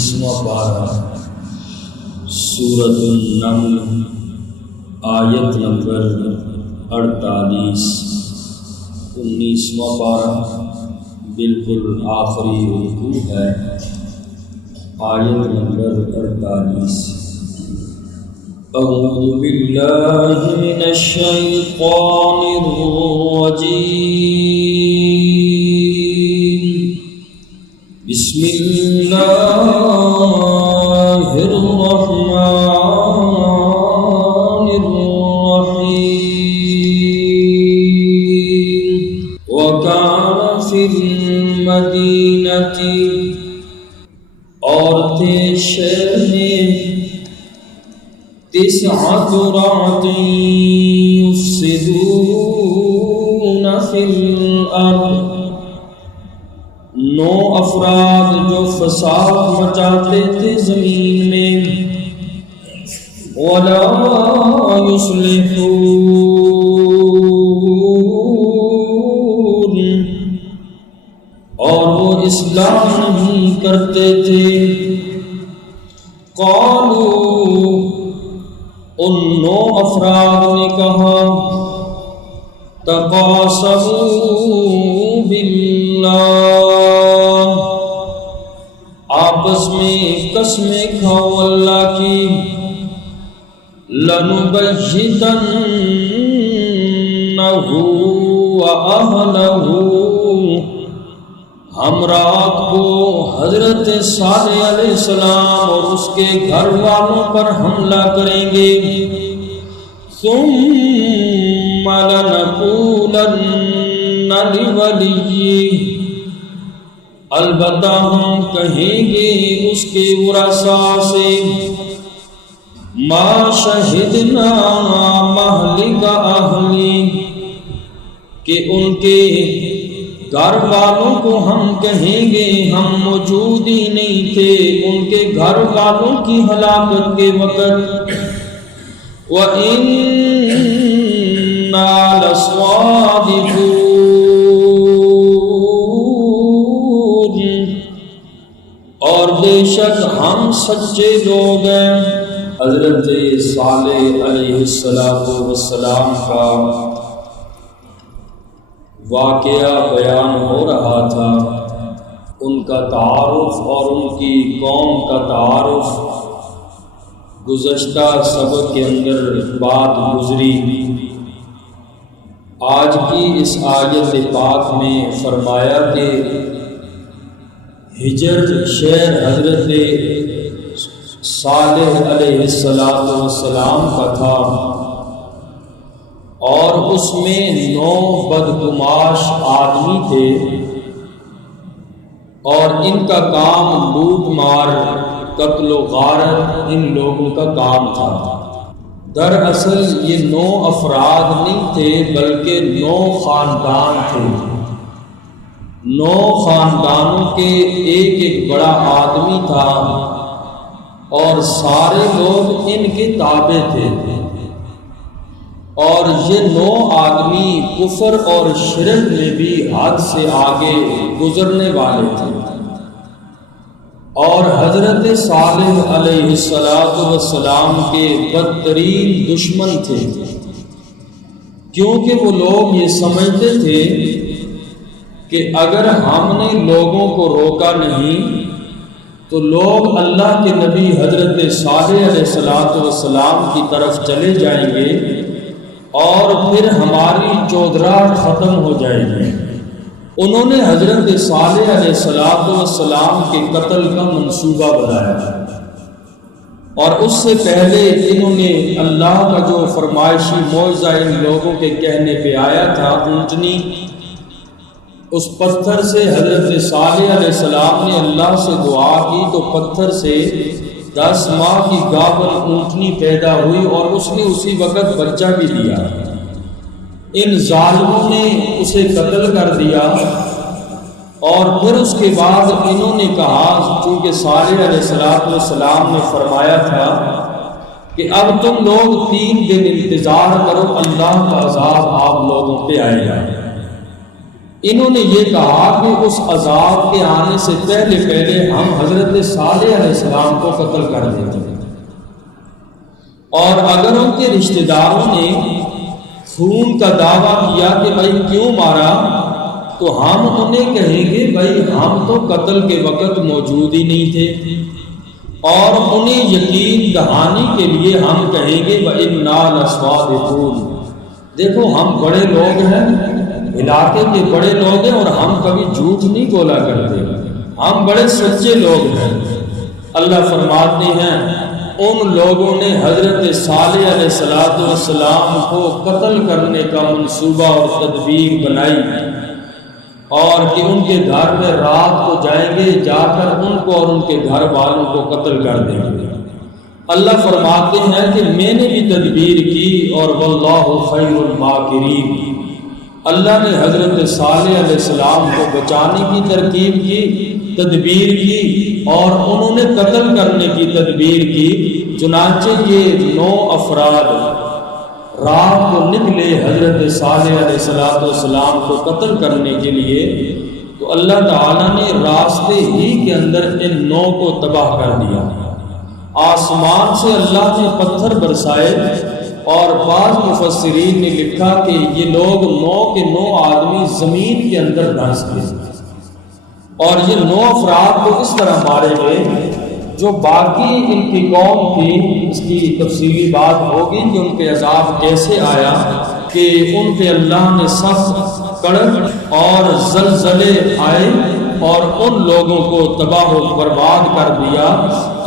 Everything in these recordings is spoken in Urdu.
19واں پارہ سورۃ النمل آیت نمبر 48۔ 19واں پارہ بالکل آخری رکوع ہے، آیت نمبر 48۔ اعوذ باللہ من الشیطان الرجیم، بسم اللہ الرحمن الرحیم۔ وَكَانَ فِي الْمَدِينَةِ، اور تھے شہر میں 9 رعاة يفسدون في الأرض، 9 افراد جو فساد مچاتے تھے زمین میں، ولا يصلحون، اور وہ اصلاح نہیں کرتے تھے۔ قالوا، ان 9 افراد نے کہا، تقاسموا باللہ، آپس میں قسمیں کھاؤ اللہ کی، لنبیتنہ وأہلہ، ہم رات کو حضرت صالح علیہ السلام اور اس کے گھر والوں پر حملہ کریں گے، ثم لنقولن لولیہ، البتہ ہم کہیں گے اس کے ورثاء سے، ما شہدنا مہلک اہلی، کہ ان کے گھر والوں کو ہم کہیں گے ہم موجود ہی نہیں تھے ان کے گھر والوں کی ہلاکت کے وقت، وَإِنَّا لَصَادِقُونَ، اور بے شک ہم سچے لوگ ہیں۔ حضرت صالح علیہ السلام کا واقعہ بیان ہو رہا تھا، ان کا تعارف اور ان کی قوم کا تعارف گزشتہ سبق کے اندر بات گزری۔ آج کی اس آیت پاک میں فرمایا کہ ہجر شہر حضرت صالح علیہ السلام کا تھا، اور اس میں 9 بدگماش آدمی تھے، اور ان کا کام لوٹ مار قتل و غارت ان لوگوں کا کام تھا۔ دراصل یہ 9 افراد نہیں تھے بلکہ 9 خاندان تھے، 9 خاندانوں کے ایک بڑا آدمی تھا، اور سارے لوگ ان کے تابع تھے، اور یہ 9 آدمی کفر اور شرک میں بھی حد سے آگے گزرنے والے تھے، اور حضرت صالح علیہ السلام کے بدترین دشمن تھے، کیونکہ وہ لوگ یہ سمجھتے تھے کہ اگر ہم نے لوگوں کو روکا نہیں تو لوگ اللہ کے نبی حضرت صالح علیہ السلام کی طرف چلے جائیں گے اور پھر ہماری چودراہٹ ختم ہو جائے گی۔ انہوں نے حضرت صالح علیہ السلام کے قتل کا منصوبہ بنایا، اور اس سے پہلے انہوں نے اللہ کا جو فرمائشی معجزہ ان لوگوں کے کہنے پہ آیا تھا، اونٹنی، اس پتھر سے حضرت صالح علیہ السلام نے اللہ سے دعا کی تو پتھر سے 10 ماہ کی گابن اونٹنی پیدا ہوئی، اور اس نے اسی وقت بچہ بھی دیا۔ ان ظالموں نے اسے قتل کر دیا، اور پھر اس کے بعد انہوں نے کہا، چونکہ صالح علیہ السلام نے فرمایا تھا کہ اب تم لوگ 3 دن انتظار کرو، اللہ کا عذاب آپ لوگوں پہ آئے گا۔ انہوں نے یہ کہا کہ اس عذاب کے آنے سے پہلے ہم حضرت صالح علیہ السلام کو قتل کر دیتے ہیں، اور اگر ان کے رشتہ داروں نے خون کا دعویٰ کیا کہ بھائی کیوں مارا، تو ہم انہیں کہیں گے بھائی ہم تو قتل کے وقت موجود ہی نہیں تھے، اور انہیں یقین دہانی کے لیے ہم کہیں گے وَإِنَّا لَصَادِقُونَ، دیکھو ہم بڑے لوگ ہیں، علاقے کے بڑے لوگ ہیں، اور ہم کبھی جھوٹ نہیں بولا کرتے، ہم بڑے سچے لوگ ہیں۔ اللہ فرماتے ہیں ان لوگوں نے حضرت صالح علیہ السلام کو قتل کرنے کا منصوبہ اور تدبیر بنائی، اور کہ ان کے گھر میں رات کو جائیں گے، جا کر ان کو اور ان کے گھر والوں کو قتل کر دیں گے۔ اللہ فرماتے ہیں کہ میں نے بھی تدبیر کی، اور واللہ خیر الماکرین، اللہ نے حضرت صالح علیہ السلام کو بچانے کی ترکیب کی، تدبیر کی، اور انہوں نے قتل کرنے کی تدبیر کی۔ چنانچہ یہ 9 افراد رات کو نکلے حضرت صالح علیہ السلام کو قتل کرنے کے لیے، تو اللہ تعالیٰ نے راستے ہی کے اندر ان 9 کو تباہ کر دیا۔ آسمان سے اللہ نے پتھر برسائے، اور بعض مفسرین نے لکھا کہ یہ لوگ 9 کے 9 آدمی زمین کے اندر دھنس گئے، اور یہ 9 افراد کو اس طرح مارے گئے۔ جو باقی ان کی قوم تھی، اس کی تفصیلی بات ہوگی کہ ان پہ عذاب کیسے آیا، کہ ان پہ اللہ نے سخت کڑک اور زلزلے آئے اور ان لوگوں کو تباہ و برباد کر دیا۔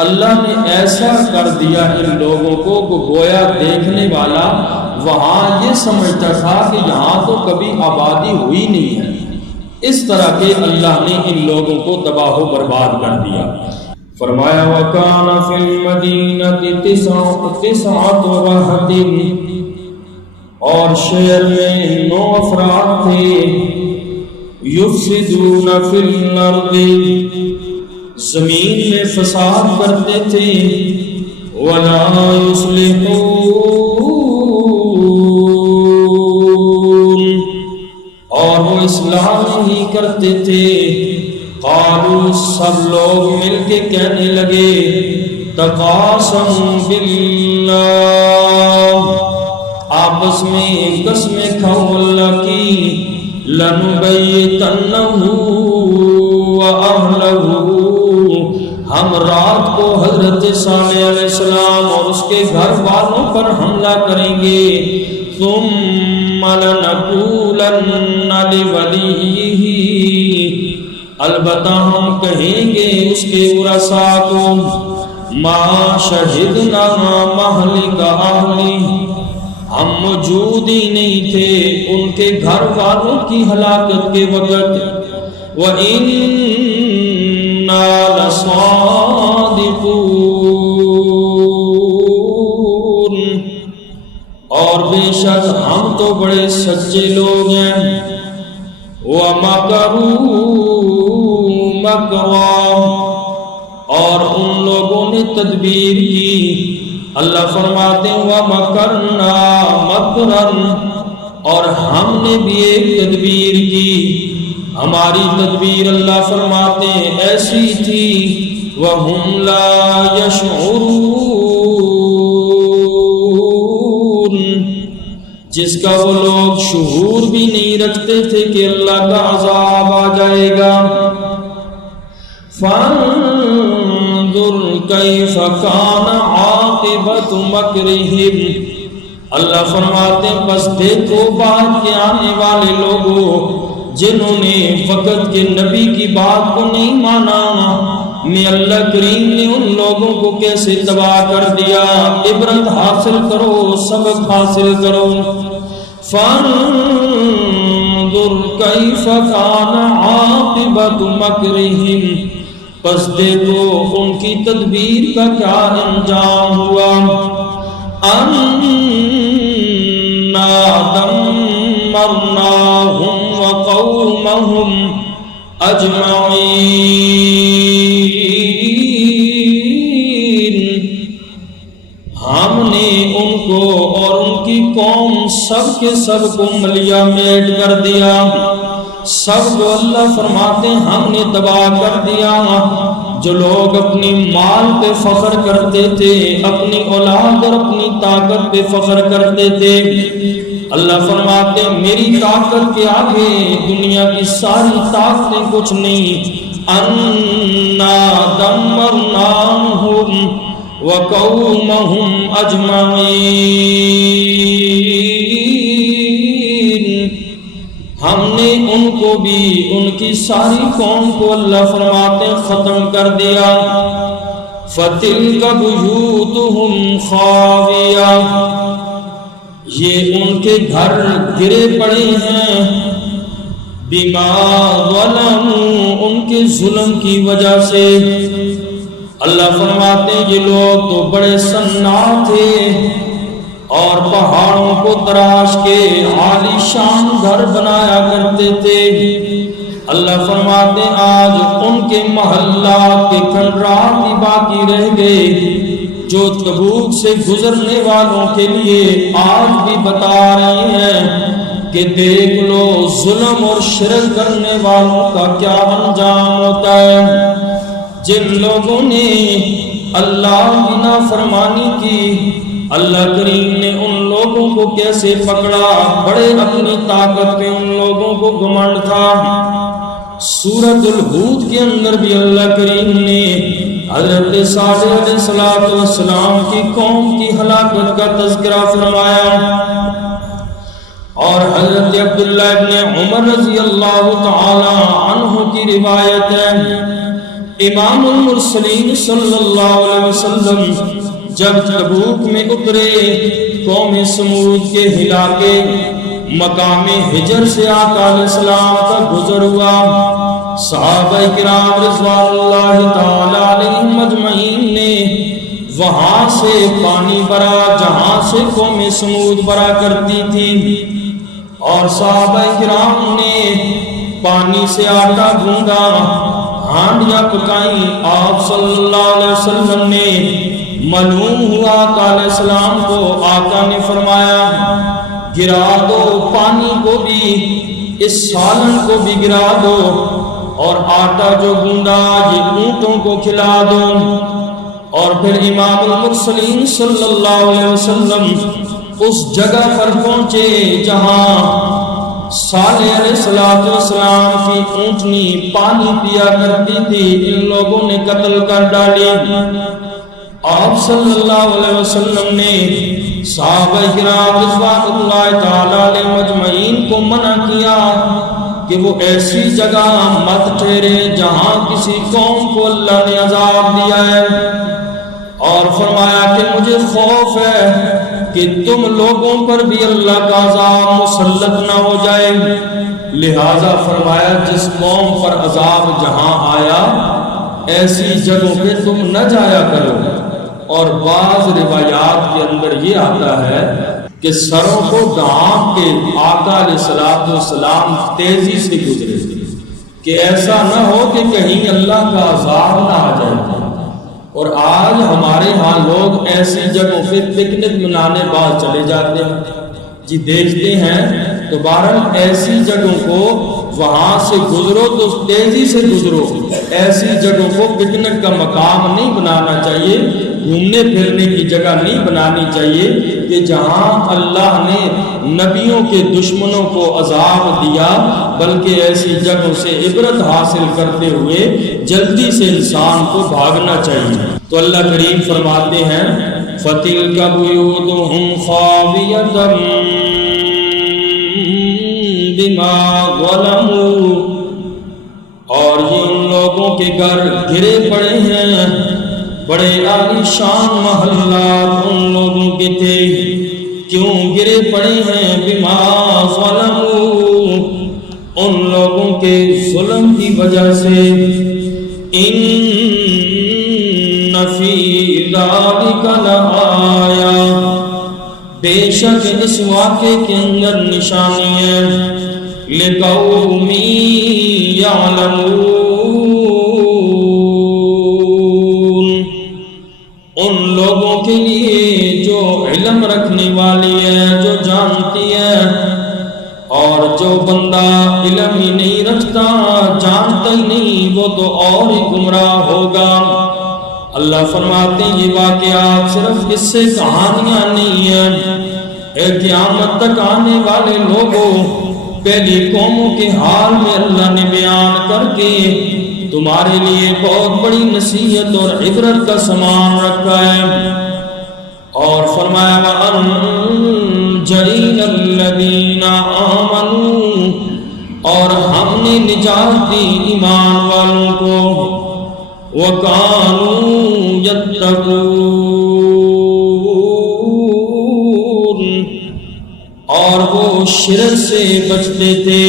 اللہ نے ایسا کر دیا ان لوگوں کو کہ گویا دیکھنے والا وہاں یہ سمجھتا تھا کہ یہاں تو کبھی آبادی ہوئی نہیں ہے۔ اس طرح کے اللہ نے ان لوگوں کو تباہ و برباد کر دیا۔ فرمایا وَكَانَ فِي الْمَدِينَةِ تِسْعَةُ رَهْطٍ، اور شہر میں 9 افراد تھے، يُفْسِدُونَ فِي الْأَرْضِ، زمین میں فساد کرتے تھے، وَلَا يُصْلِحُونَ، اور وہ اصلاح نہیں کرتے تھے۔ قالوا، سب لوگ مل کے کہنے لگے، تقاسموا باللہ، آپس میں قسمیں کھاؤ اللہ کی، لنبیتنہ وأہلہ، ہم رات کو حضرت صالح علیہ السلام اور اس کے گھر والوں پر حملہ کریں گے، ثم لنقولن لولیہ، البتہ ہم کہیں گے اس کے ورثاء کو، ما شہدنا مہلک اہلی، ہم موجود ہی نہیں تھے ان کے گھر والوں کی ہلاکت کے وقت، وَإِنَّا لَصَادِقُونَ، اور بے شک ہم تو بڑے سچے لوگ ہیں۔ وَمَكَرُوا مَكْرًا، اور ان لوگوں نے تدبیر کی۔ اللہ فرماتے ہیں وَمَكَرْنَا مَكْرًا، اور ہم نے بھی ایک تدبیر کی، ہماری تدبیر اللہ فرماتے ہیں ایسی تھی، وَهُمْ لَا يَشْعُرُونَ، جس کا وہ لوگ شعور بھی نہیں رکھتے تھے کہ اللہ کا عذاب آ جائے گا۔ فانظر کیف کان عاقبۃ مکرہم، اللہ فرماتے ہیں بس دیکھو بعد کے آنے والے لوگوں جنہوں نے وقت کے نبی کی بات کو نہیں مانا، میں اللہ کریم نے ان لوگوں کو کیسے تباہ کر دیا۔ عبرت حاصل کرو، سبق حاصل کرو۔ فانظر کیف کان عاقبۃ مکرہم، پس دیکھو ان کی تدبیر کا کیا انجام ہوا۔ انا دمرناہم وقومہم اجمعین، ہم نے ان کو اور ان کی قوم سب کے سب کو ملیا میٹ کر دیا۔ سب کو اللہ فرماتے ہیں ہم نے تباہ کر دیا۔ جو لوگ اپنی مال پہ فخر کرتے تھے، اپنی اولاد اور اپنی طاقت پہ فخر کرتے تھے، اللہ فرماتے ہیں میری طاقت کے آگے دنیا کی ساری طاقتیں کچھ نہیں۔ انا دمرناہم وقومہم اجمعین، ہم نے ان کو بھی ان کی ساری قوم کو اللہ فرماتے ختم کر دیا۔ فَتِلْكَ بُيُوتُهُمْ خَاوِيَةٌ، یہ ان کے گھر گرے پڑے ہیں، بِمَا ظَلَمُوا، ان کے ظلم کی وجہ سے۔ اللہ فرماتے ہیں یہ لوگ تو بڑے صناع تھے اور پہاڑوں کو تراش کے عالی شان گھر بنایا کرتے تھے۔ اللہ فرماتے ہیں آج ان کے محلات کے کھنڈرات ہی باقی رہ گئے، جو تبوک سے گزرنے والوں کے لیے آج بھی بتا رہے ہیں کہ دیکھ لو ظلم اور شرک کرنے والوں کا کیا انجام ہوتا ہے۔ جن لوگوں نے اللہ کی نافرمانی کی، اللہ کریم نے ان لوگوں کو کیسے پکڑا، بڑے اپنی طاقت پہ ان لوگوں کو گھمنڈ تھا۔ سورۃ الہود کے اندر بھی اللہ کریم نے حضرت صالح علیہ السلام کی قوم کی ہلاکت کا تذکرہ فرمایا، اور حضرت عبداللہ ابن عمر رضی اللہ تعالی عنہ کی روایت ہے، امام المرسلین صلی اللہ علیہ وسلم جب تبوک میں اترے، قوم سمود کے علاقے مقام ہجر سے آقا علیہ السلام کا گزر ہوا، صحابہ کرام رضوان اللہ تعالی علیہم اجمعین نے وہاں سے پانی بھرا جہاں سے قوم سمود بھرا کرتی تھی، اور صحابہ کرام نے پانی سے آٹا گوندھا، ہانڈیاں پکائیں، آپ صلی اللہ علیہ وسلم نے معلوم ہوا آقا علیہ السلام کو، آقا نے فرمایا گرا دو پانی کو بھی، اس سالن کو بھی گرا دو، اور آٹا جو گوندا یہ اونٹوں کو کھلا دو۔ اور پھر امام المرسلین صلی اللہ علیہ وسلم اس جگہ پر پہنچے جہاں صالح علیہ السلام کی اونٹنی پانی پیا کرتی تھی، ان لوگوں نے قتل کر ڈالی۔ آپ صلی اللہ علیہ وسلم نے صحابہ کرام رضوان اللہ تعالی علیہ مجمعین کو منع کیا کہ وہ ایسی جگہ مت ٹھہرے جہاں کسی قوم کو اللہ نے عذاب دیا ہے، اور فرمایا کہ مجھے خوف ہے کہ تم لوگوں پر بھی اللہ کا عذاب مسلط نہ ہو جائے، لہذا فرمایا جس قوم پر عذاب جہاں آیا ایسی جگہوں پہ تم نہ جایا کرو۔ اور بعض روایات کے اندر یہ آتا ہے کہ سروں کو ڈھانپ کے آقا علیہ السلام تیزی سے گزرے کہ ایسا نہ ہو کہ کہیں اللہ کا عذاب نہ آ جائے۔ اور آج ہمارے ہاں لوگ ایسی جگہوں پہ پکنک منانے بعد چلے جاتے ہیں، جی دیکھتے ہیں تو بہرحال ایسی جگہوں کو وہاں سے گزرو تو تیزی سے گزرو، ایسی جگہوں کو پکنک کا مقام نہیں بنانا چاہیے، گھومنے پھرنے کی جگہ نہیں بنانی چاہیے کہ جہاں اللہ نے نبیوں کے دشمنوں کو عذاب دیا، بلکہ ایسی جگہوں سے عبرت حاصل کرتے ہوئے جلدی سے انسان کو بھاگنا چاہیے۔ تو اللہ کریم فرماتے ہیں فَتِلْكَ بُيُوتُهُمْ خَاوِيَةً بِمَا ظَلَمُوا، اور یہ ان لوگوں کے گھر گرے پڑے ہیں، بڑے عالی شان محلات ان لوگوں کے تھے، کیوں گرے پڑے ہیں؟ بما ظلموا، ان لوگوں کے ظلم کی وجہ سے۔ ان فی ذالک لآیہ، بے شک اس واقعے کے اندر نشانی ہے، لقوم یعلمون، ان لوگوں کے لیے جو علم رکھنے والی ہے، جو جانتی ہے، اور جو بندہ علم ہی نہیں رکھتا، جانتا ہی نہیں، وہ تو اور ہی گمراہ ہوگا۔ اللہ فرماتے ہیں یہ واقعات صرف اس سے کہانیاں نہیں ہیں، اے قیامت تک آنے والے لوگوں، پہلی قوموں کے حال میں اللہ نے بیان کر کے تمہارے لیے بہت بڑی نصیحت اور عبرت کا سامان رکھا ہے۔ اور فرمایا وَأَنجَيْنَا الَّذِينَ آمَنُوا، اور ہم نے نجات دی ایمان والوں کو، وَكَانُوا يَتَّقُونَ، اور وہ شرک سے بچتے تھے۔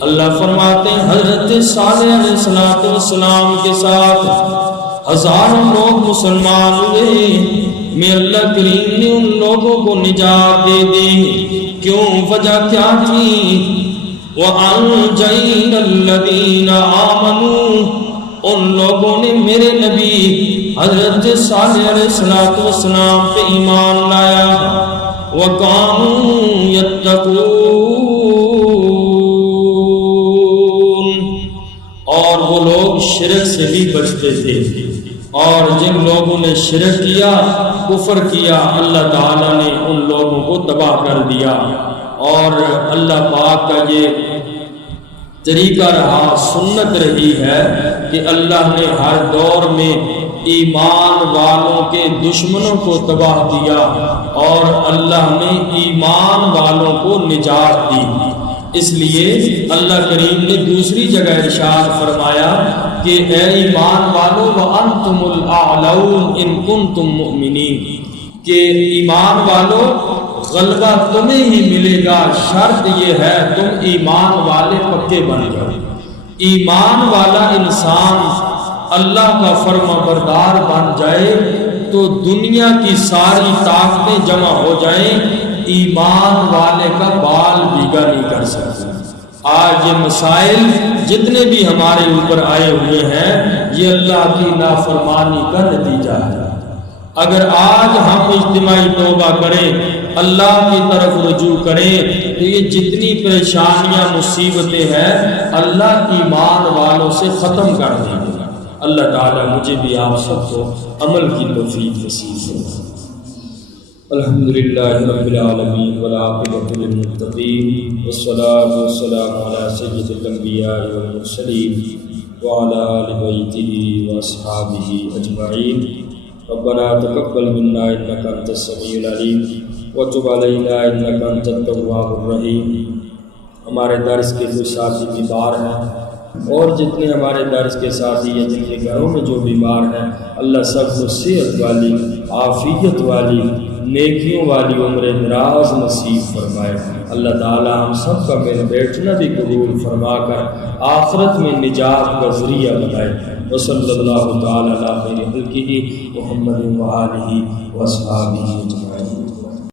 اللہ فرماتے ہیں حضرت صالح علیہ السلام کے ساتھ ہزاروں لوگ مسلمان ہوئے، میں اللہ کریم نے ان لوگوں کو نجات دے دی۔ کیوں؟ وجہ کیا تھی؟ وَأَنجَيْنَا الَّذِينَ آمَنُوا، ان لوگوں نے میرے نبی حضرت صالح علیہ السلام پہ ایمان لایا، وَكَانُوا يَتَّقُونَ، اور وہ لوگ شرک سے بھی بچتے تھے۔ اور جن لوگوں نے شرک کیا، کفر کیا، اللہ تعالیٰ نے ان لوگوں کو تباہ کر دیا۔ اور اللہ پاک کا یہ طریقہ رہا، سنت رہی ہے کہ اللہ نے ہر دور میں ایمان والوں کے دشمنوں کو تباہ کیا اور اللہ نے ایمان والوں کو نجات دی۔ اس لیے اللہ کریم نے دوسری جگہ ارشاد فرمایا کہ اے ایمان والو وَأَنْتُمُ الْأَعْلَوْنَ إِن كُنتُم مُؤْمِنِينَ، کہ ایمان والو غلبہ تمہیں ہی ملے گا، شرط یہ ہے تم ایمان والے پکے بن جاؤ۔ ایمان والا انسان اللہ کا فرما بردار بن جائے تو دنیا کی ساری طاقتیں جمع ہو جائیں، ایمان والے کا بال بھیگا نہیں کر سکتے۔ آج یہ مسائل جتنے بھی ہمارے اوپر آئے ہوئے ہیں، یہ اللہ کی نافرمانی کا نتیجہ ہے۔ اگر آج ہم اجتماعی توبہ کریں، اللہ کی طرف رجوع کریں، تو یہ جتنی پریشانیاں مصیبتیں ہیں اللہ ایمان والوں سے ختم کر دیں گے۔ اللہ تعالیٰ مجھے بھی آپ سب کو عمل کی توفیق نصیب فرمائے۔ الحمدللہ رب العالمین والعاقبۃ للمتقین والصلاۃ والسلام علی سید الانبیاء والمرسلین وعلی آل بیتہ واصحابہ اجمعین۔ ربنا تقبل منا انک انت السمیع العلیم وتب علینا انک انت التواب الرحیم۔ ہمارے درس کے جو ساتھی بیمار ہیں اور جتنے ہمارے درس کے ساتھی ہیں جن کے گھروں میں جو بیمار ہیں، اللہ سب کو صحت والی، عافیت والی، نیکیوں والی عمر دراز نصیب فرمائے۔ اللہ تعالیٰ ہم سب کا مل بیٹھنا بھی قبول فرما کر آخرت میں نجات کا ذریعہ بنائے۔ وصلی اللہ تعالیٰ علی خیر خلقہ محمد و آلہ و اصحابہ اجمعین۔